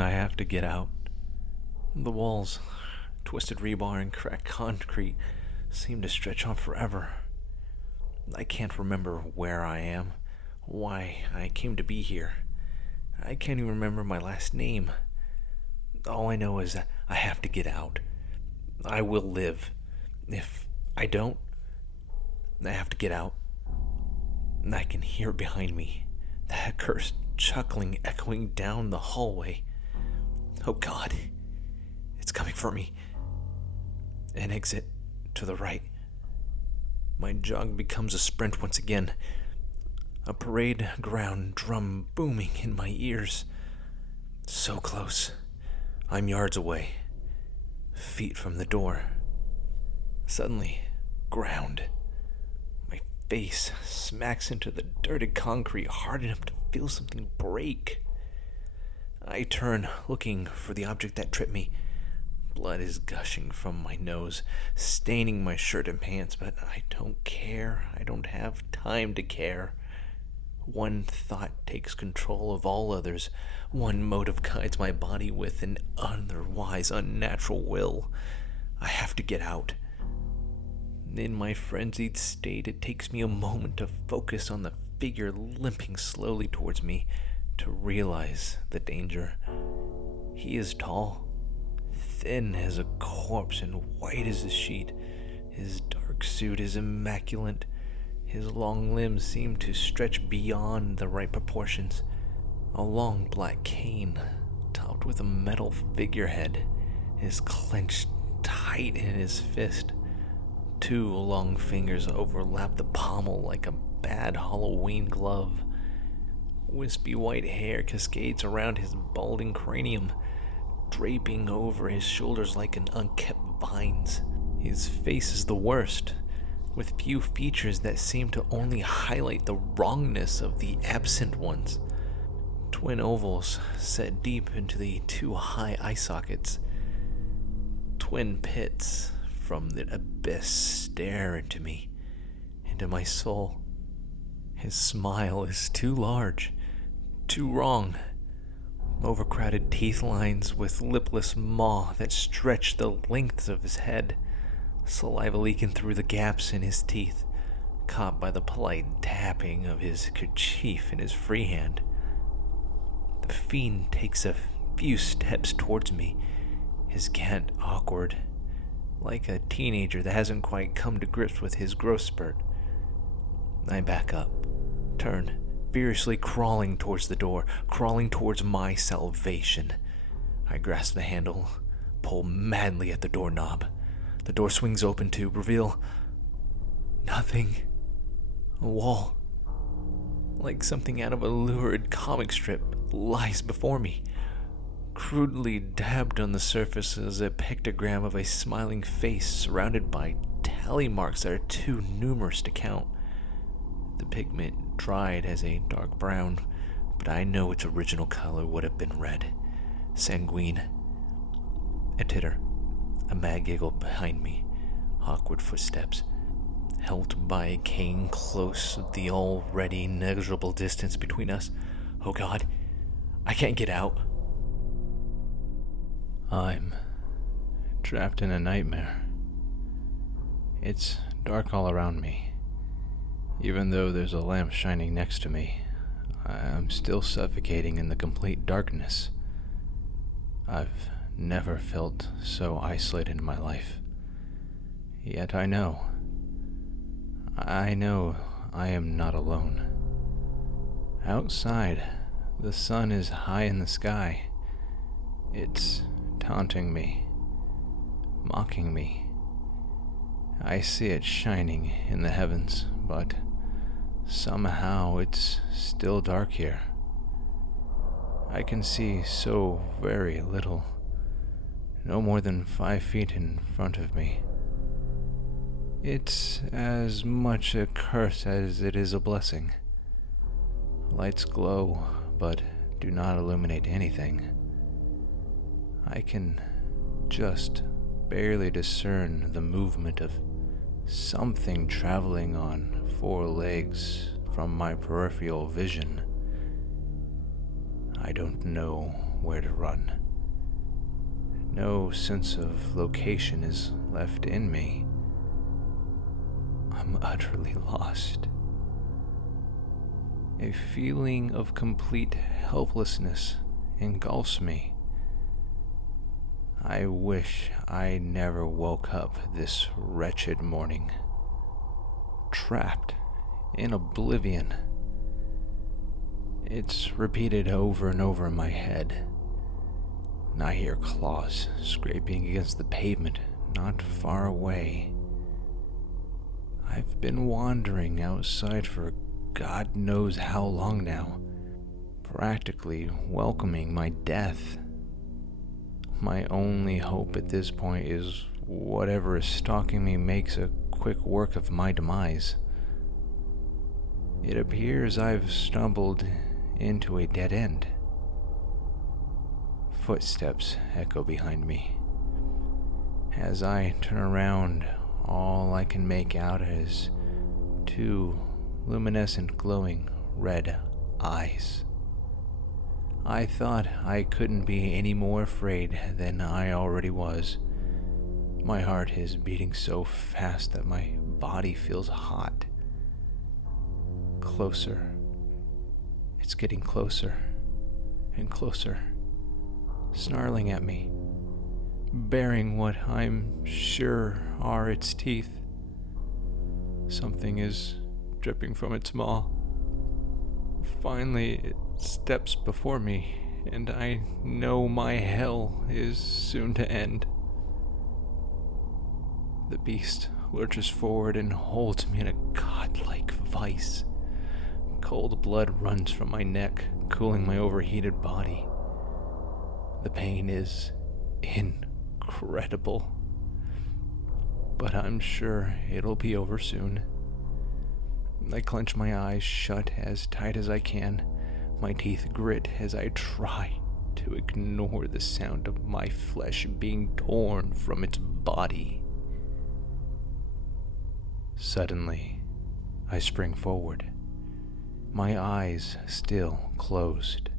I have to get out. The walls, twisted rebar and cracked concrete, seem to stretch on forever. I can't remember where I am, why I came to be here. I can't even remember my last name. All I know is that I have to get out. I will live. If I don't, I have to get out. I can hear it behind me, that cursed chuckling echoing down the hallway. Oh God, it's coming for me. An exit to the right. My jog becomes a sprint once again. A parade ground drum booming in my ears. So close. I'm yards away. Feet from the door. Suddenly, ground. My face smacks into the dirty concrete hard enough to feel something break. I turn, looking for the object that tripped me. Blood is gushing from my nose, staining my shirt and pants, but I don't care. I don't have time to care. One thought takes control of all others. One motive guides my body with an otherwise unnatural will. I have to get out. In my frenzied state, it takes me a moment to focus on the figure limping slowly towards me, to realize the danger. He is tall, thin as a corpse and white as a sheet. His dark suit is immaculate. His long limbs seem to stretch beyond the right proportions. A long black cane, topped with a metal figurehead, is clenched tight in his fist. Two long fingers overlap the pommel like a bad Halloween glove. Wispy white hair cascades around his balding cranium, draping over his shoulders like an unkept vines. His face is the worst, with few features that seem to only highlight the wrongness of the absent ones. Twin ovals set deep into the two high eye sockets. Twin pits from the abyss stare into me, into my soul. His smile is too large, too wrong. Overcrowded teeth lines with lipless maw that stretch the length of his head, saliva leaking through the gaps in his teeth, caught by the polite tapping of his kerchief in his free hand. The fiend takes a few steps towards me, his gait awkward, like a teenager that hasn't quite come to grips with his growth spurt. I back up, turn, furiously crawling towards the door, crawling towards my salvation. I grasp the handle, pull madly at the doorknob. The door swings open to reveal nothing. A wall, like something out of a lurid comic strip, lies before me. Crudely dabbed on the surface is a pictogram of a smiling face surrounded by tally marks that are too numerous to count. The pigment dried as a dark brown, but I know its original color would have been red, sanguine. A titter, a mad giggle behind me, awkward footsteps, helped by a cane close the already negligible distance between us. Oh God, I can't get out. I'm trapped in a nightmare. It's dark all around me. Even though there's a lamp shining next to me, I'm still suffocating in the complete darkness. I've never felt so isolated in my life. Yet I know I am not alone. Outside, the sun is high in the sky. It's taunting me, mocking me. I see it shining in the heavens, but somehow it's still dark here. I can see so very little, no more than 5 feet in front of me. It's as much a curse as it is a blessing. Lights glow, but do not illuminate anything. I can just barely discern the movement of something traveling on 4 legs from my peripheral vision. I don't know where to run. No sense of location is left in me. I'm utterly lost. A feeling of complete helplessness engulfs me. I wish I never woke up this wretched morning, trapped in oblivion. It's repeated over and over in my head. I hear claws scraping against the pavement not far away. I've been wandering outside for God knows how long now, practically welcoming my death. My only hope at this point is whatever is stalking me makes a quick work of my demise. It appears I've stumbled into a dead end. Footsteps echo behind me. As I turn around, all I can make out is two luminescent, glowing red eyes. I thought I couldn't be any more afraid than I already was. My heart is beating so fast that my body feels hot. Closer. It's getting closer and closer, snarling at me, baring what I'm sure are its teeth. Something is dripping from its maw. Finally, it steps before me, and I know my hell is soon to end. The beast lurches forward and holds me in a godlike vice. Cold blood runs from my neck, cooling my overheated body. The pain is incredible, but I'm sure it'll be over soon. I clench my eyes shut as tight as I can. My teeth grit as I try to ignore the sound of my flesh being torn from its body. Suddenly, I spring forward, my eyes still closed.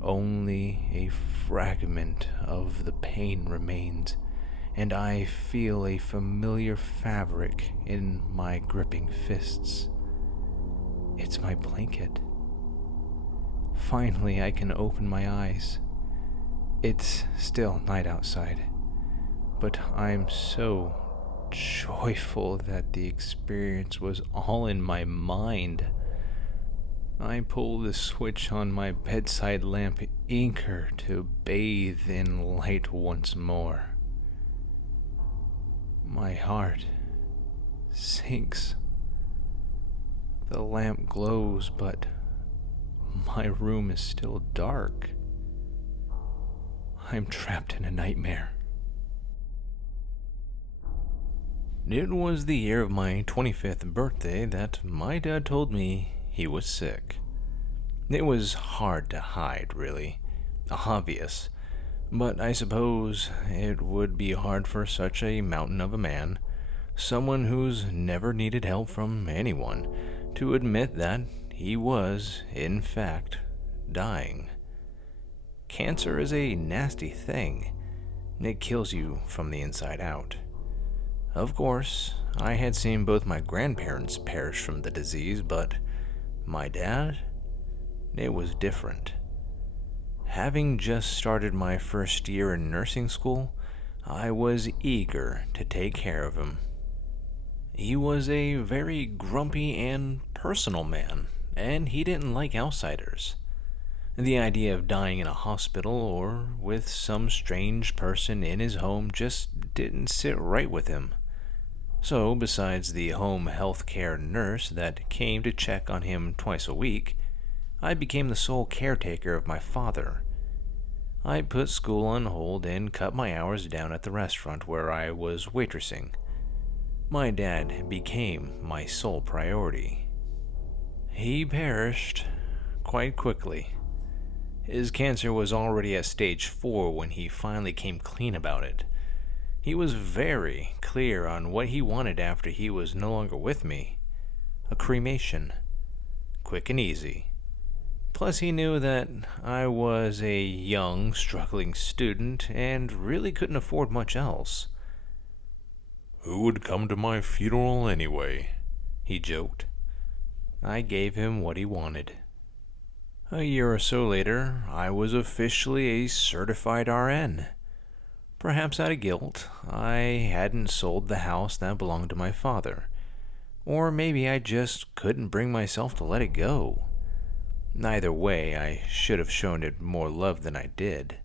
Only a fragment of the pain remains, and I feel a familiar fabric in my gripping fists. It's my blanket. Finally, I can open my eyes. It's still night outside, but I'm so joyful that the experience was all in my mind. I pull the switch on my bedside lamp, eager to bathe in light once more. My heart sinks. The lamp glows, but my room is still dark. I'm trapped in a nightmare. It was the year of my 25th birthday that my dad told me he was sick. It was hard to hide, really. Obvious. But I suppose it would be hard for such a mountain of a man, someone who's never needed help from anyone, to admit that he was, in fact, dying. Cancer is a nasty thing. It kills you from the inside out. Of course, I had seen both my grandparents perish from the disease, but my dad? It was different. Having just started my first year in nursing school, I was eager to take care of him. He was a very grumpy and personal man, and he didn't like outsiders. The idea of dying in a hospital or with some strange person in his home just didn't sit right with him. So, besides the home health care nurse that came to check on him twice a week, I became the sole caretaker of my father. I put school on hold and cut my hours down at the restaurant where I was waitressing. My dad became my sole priority. He perished quite quickly. His cancer was already at stage 4 when he finally came clean about it. He was very clear on what he wanted after he was no longer with me. A cremation. Quick and easy. Plus, he knew that I was a young, struggling student and really couldn't afford much else. Who would come to my funeral anyway? He joked. I gave him what he wanted. A year or so later, I was officially a certified RN. Perhaps out of guilt, I hadn't sold the house that belonged to my father. Or maybe I just couldn't bring myself to let it go. Either way, I should have shown it more love than I did.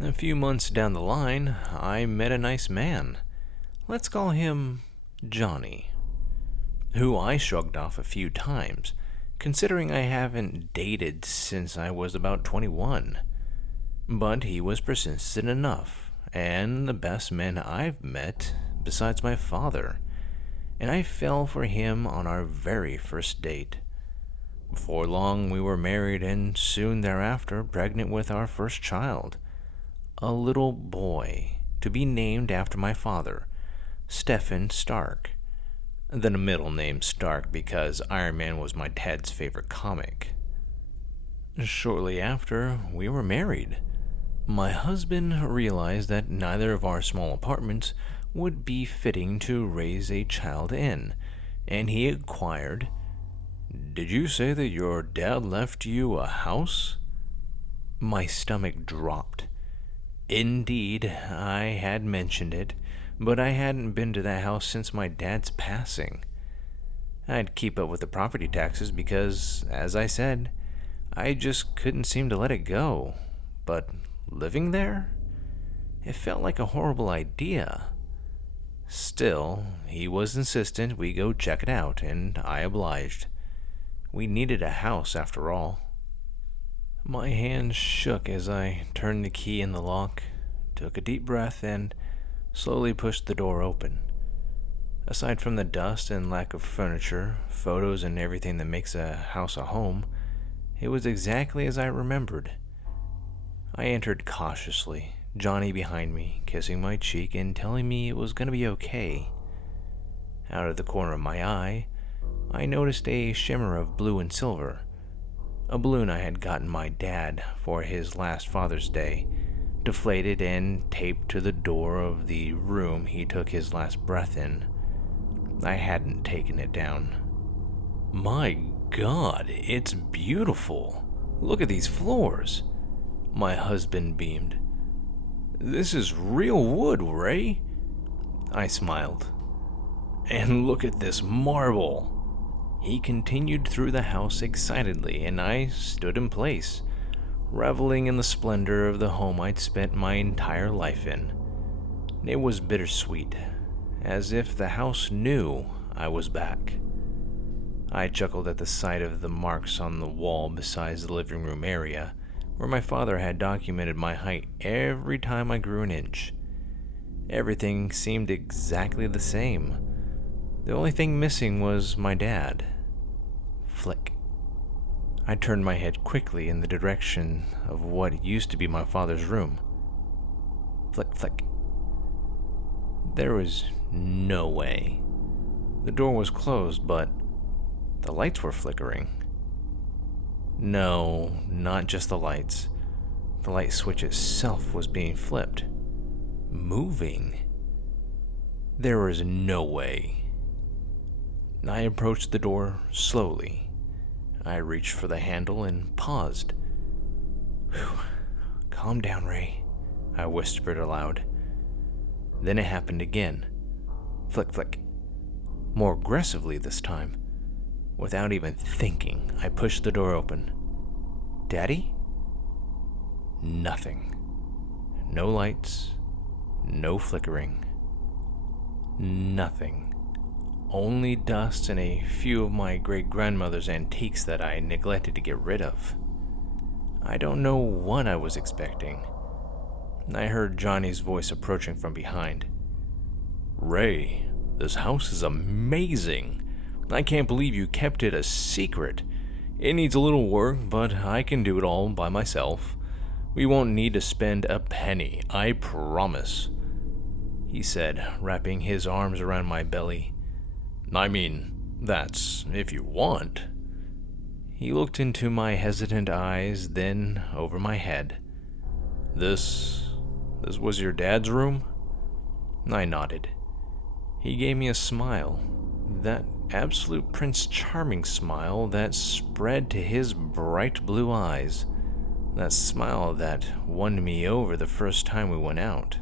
A few months down the line, I met a nice man. Let's call him Johnny, who I shrugged off a few times, considering I haven't dated since I was about 21. But he was persistent enough, and the best man I've met besides my father, and I fell for him on our very first date. Before long, we were married and soon thereafter pregnant with our first child, a little boy, to be named after my father, Stephen Stark. Then a middle name Stark because Iron Man was my dad's favorite comic. Shortly after, we were married. My husband realized that neither of our small apartments would be fitting to raise a child in, and he inquired, "Did you say that your dad left you a house?" My stomach dropped. Indeed, I had mentioned it, but I hadn't been to that house since my dad's passing. I'd keep up with the property taxes because, as I said, I just couldn't seem to let it go. But living there? It felt like a horrible idea. Still, he was insistent we go check it out, and I obliged. We needed a house after all. My hand shook as I turned the key in the lock, took a deep breath, and slowly pushed the door open. Aside from the dust and lack of furniture, photos, and everything that makes a house a home, it was exactly as I remembered. I entered cautiously, Johnny behind me, kissing my cheek and telling me it was going to be okay. Out of the corner of my eye, I noticed a shimmer of blue and silver, a balloon I had gotten my dad for his last Father's Day, deflated and taped to the door of the room he took his last breath in. I hadn't taken it down. "My God, it's beautiful. Look at these floors." My husband beamed. "This is real wood, Ray." I smiled. "And look at this marble." He continued through the house excitedly, and I stood in place, reveling in the splendor of the home I'd spent my entire life in. It was bittersweet, as if the house knew I was back. I chuckled at the sight of the marks on the wall beside the living room area, where my father had documented my height every time I grew an inch. Everything seemed exactly the same. The only thing missing was my dad. Flick. I turned my head quickly in the direction of what used to be my father's room. Flick, flick. There was no way. The door was closed, but the lights were flickering. No, not just the lights. The light switch itself was being flipped. Moving. There was no way. I approached the door slowly. I reached for the handle and paused. "Whew. Calm down, Ray," I whispered aloud. Then it happened again. Flick, flick. More aggressively this time. Without even thinking, I pushed the door open. "Daddy?" Nothing. No lights. No flickering. Nothing. Only dust and a few of my great-grandmother's antiques that I neglected to get rid of. I don't know what I was expecting. I heard Johnny's voice approaching from behind. "Ray, this house is amazing. I can't believe you kept it a secret. It needs a little work, but I can do it all by myself. We won't need to spend a penny, I promise," he said, wrapping his arms around my belly. "I mean, that's if you want." He looked into my hesitant eyes, then over my head. This was your dad's room? I nodded. He gave me a smile, that absolute Prince Charming smile that spread to his bright blue eyes, that smile that won me over the first time we went out.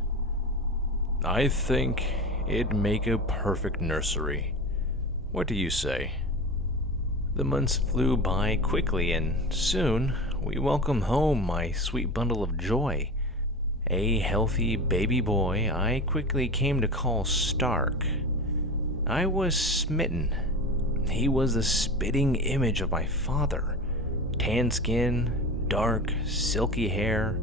I think it'd make a perfect nursery. What do you say? The months flew by quickly, and soon we welcomed home my sweet bundle of joy. A healthy baby boy I quickly came to call Stark. I was smitten. He was the spitting image of my father. Tan skin, dark, silky hair,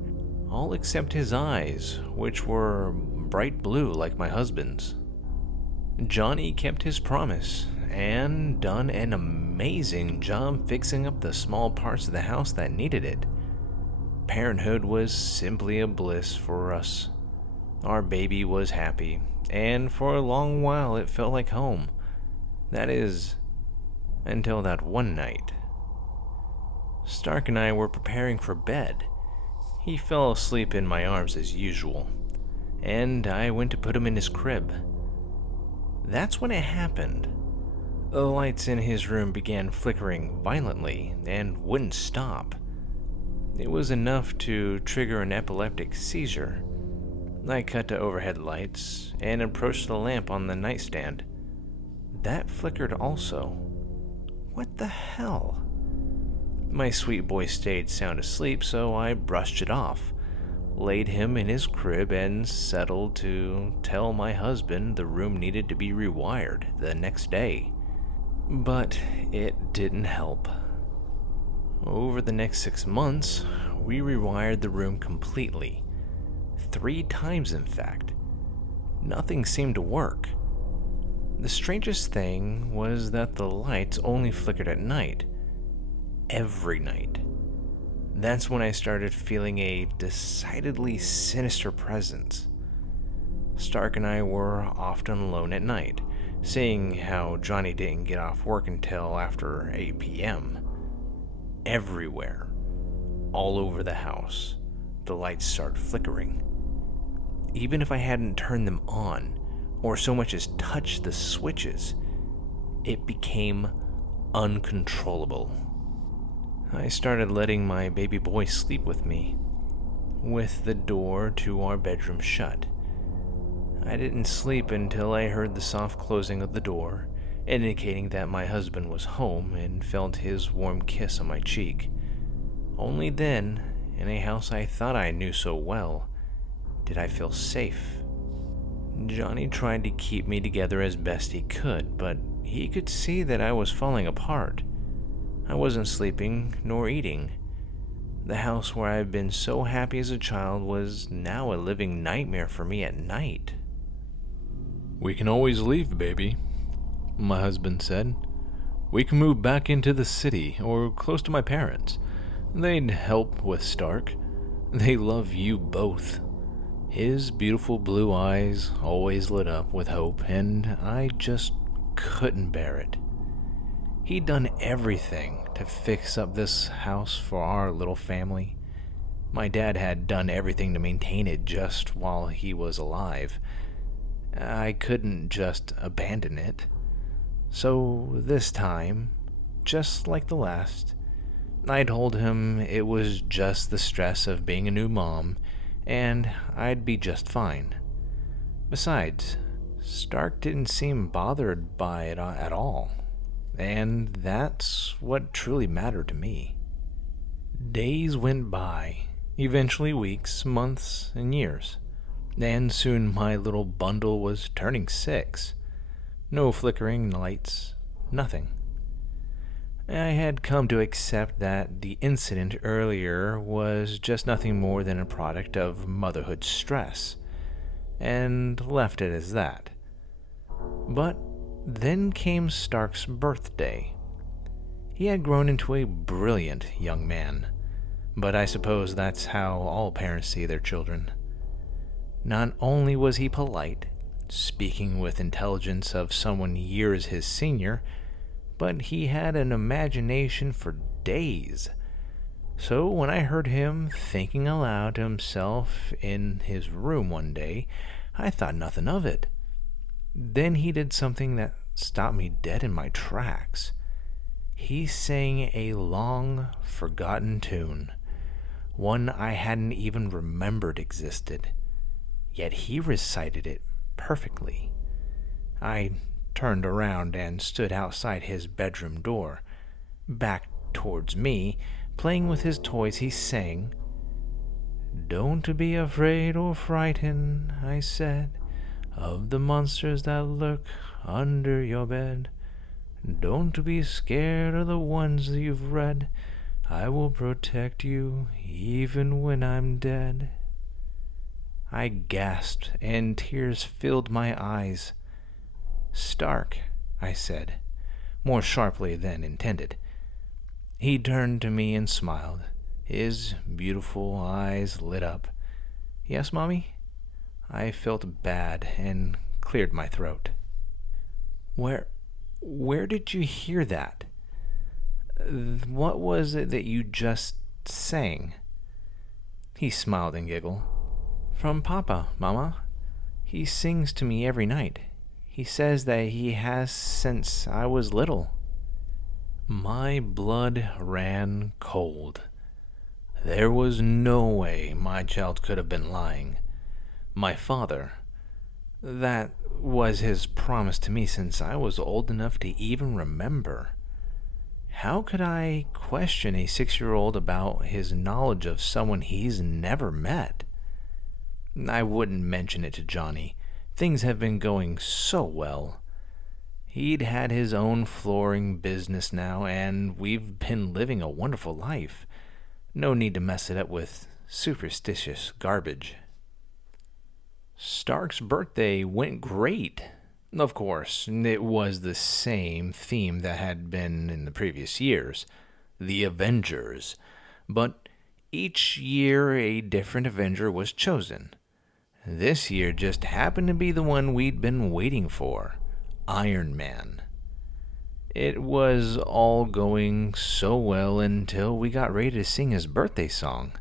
all except his eyes, which were bright blue like my husband's. Johnny kept his promise and done an amazing job fixing up the small parts of the house that needed it. Parenthood was simply a bliss for us. Our baby was happy, and for a long while it felt like home. That is, until that one night. Stark and I were preparing for bed. He fell asleep in my arms as usual, and I went to put him in his crib. That's when it happened. The lights in his room began flickering violently and wouldn't stop. It was enough to trigger an epileptic seizure. I cut to overhead lights and approached the lamp on the nightstand. That flickered also. What the hell? My sweet boy stayed sound asleep, so I brushed it off, laid him in his crib, and settled to tell my husband the room needed to be rewired the next day. But it didn't help. Over the next 6 months, we rewired the room completely. 3 times, in fact. Nothing seemed to work. The strangest thing was that the lights only flickered at night. Every night. That's when I started feeling a decidedly sinister presence. Stark and I were often alone at night, seeing how Johnny didn't get off work until after 8 p.m. Everywhere, all over the house, the lights started flickering. Even if I hadn't turned them on, or so much as touched the switches, it became uncontrollable. I started letting my baby boy sleep with me, with the door to our bedroom shut. I didn't sleep until I heard the soft closing of the door, indicating that my husband was home, and felt his warm kiss on my cheek. Only then, in a house I thought I knew so well, did I feel safe. Johnny tried to keep me together as best he could, but he could see that I was falling apart. I wasn't sleeping nor eating. The house where I've been so happy as a child was now a living nightmare for me at night. We can always leave, baby, my husband said. We can move back into the city or close to my parents. They'd help with Stark. They love you both. His beautiful blue eyes always lit up with hope, and I just couldn't bear it. He'd done everything to fix up this house for our little family. My dad had done everything to maintain it just while he was alive. I couldn't just abandon it. So this time, just like the last, I told him it was just the stress of being a new mom, and I'd be just fine. Besides, Stark didn't seem bothered by it at all, and that's what truly mattered to me. Days went by, eventually weeks, months, and years, and soon my little bundle was turning 6. No flickering lights, nothing. I had come to accept that the incident earlier was just nothing more than a product of motherhood stress, and left it as that. But then came Stark's birthday. He had grown into a brilliant young man, but I suppose that's how all parents see their children. Not only was he polite, speaking with intelligence of someone years his senior, but he had an imagination for days. So when I heard him thinking aloud to himself in his room one day, I thought nothing of it. Then he did something that stopped me dead in my tracks. He sang a long, forgotten tune, one I hadn't even remembered existed, yet he recited it perfectly. I turned around and stood outside his bedroom door. Back towards me, playing with his toys, he sang, "Don't be afraid or frightened," I said, "of the monsters that lurk under your bed. Don't be scared of the ones you've read. I will protect you even when I'm dead." I gasped and tears filled my eyes. "Stark," I said, more sharply than intended. He turned to me and smiled. His beautiful eyes lit up. "Yes, Mommy?" I felt bad and cleared my throat. Where did you hear that? What was it that you just sang?" He smiled and giggled. "From Papa, Mama. He sings to me every night. He says that he has since I was little." My blood ran cold. There was no way my child could have been lying. My father, that was his promise to me since I was old enough to even remember. How could I question a 6-year-old about his knowledge of someone he's never met? I wouldn't mention it to Johnny. Things have been going so well. He'd had his own flooring business now, and we've been living a wonderful life. No need to mess it up with superstitious garbage. Stark's birthday went great. Of course, it was the same theme that had been in the previous years, the Avengers. But each year a different Avenger was chosen. This year just happened to be the one we'd been waiting for, Iron Man. It was all going so well until we got ready to sing his birthday song.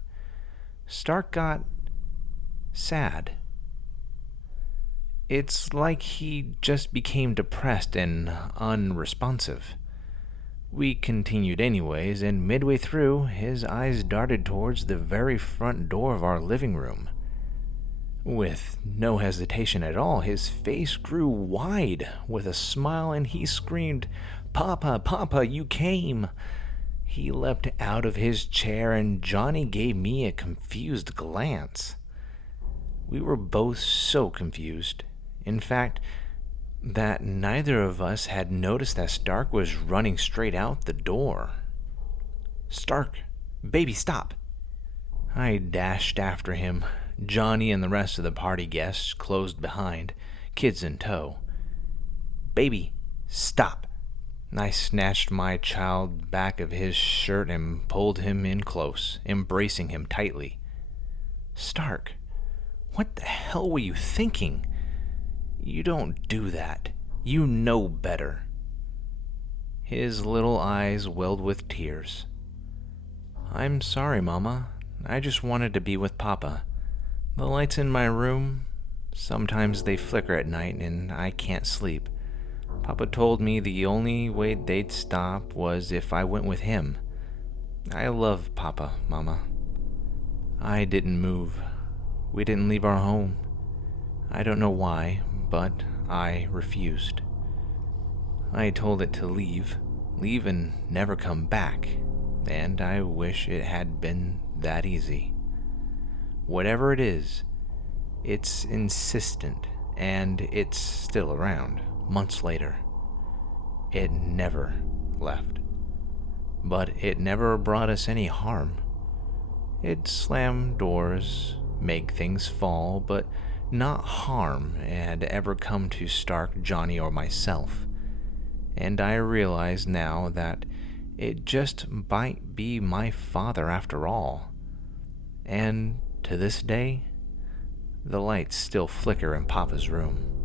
Stark got sad. It's like he just became depressed and unresponsive. We continued anyways, and midway through, his eyes darted towards the very front door of our living room. With no hesitation at all, his face grew wide with a smile, and he screamed, "Papa, Papa, you came!" He leapt out of his chair, and Johnny gave me a confused glance. We were both so confused, in fact, that neither of us had noticed that Stark was running straight out the door. "Stark, baby, stop!" I dashed after him. Johnny and the rest of the party guests closed behind, kids in tow. "Baby, stop!" I snatched my child back of his shirt and pulled him in close, embracing him tightly. "Stark, what the hell were you thinking? You don't do that. You know better." His little eyes welled with tears. "I'm sorry, Mama. I just wanted to be with Papa. The lights in my room, sometimes they flicker at night and I can't sleep. Papa told me the only way they'd stop was if I went with him. I love Papa, Mama." I didn't move. We didn't leave our home. I don't know why, but I refused. I told it to leave and never come back, and I wish it had been that easy. Whatever it is, it's insistent, and it's still around, months later. It never left. But it never brought us any harm. It slammed doors, make things fall, but not harm had ever come to Stark, Johnny, or myself. And I realize now that it just might be my father after all. And to this day, the lights still flicker in Papa's room.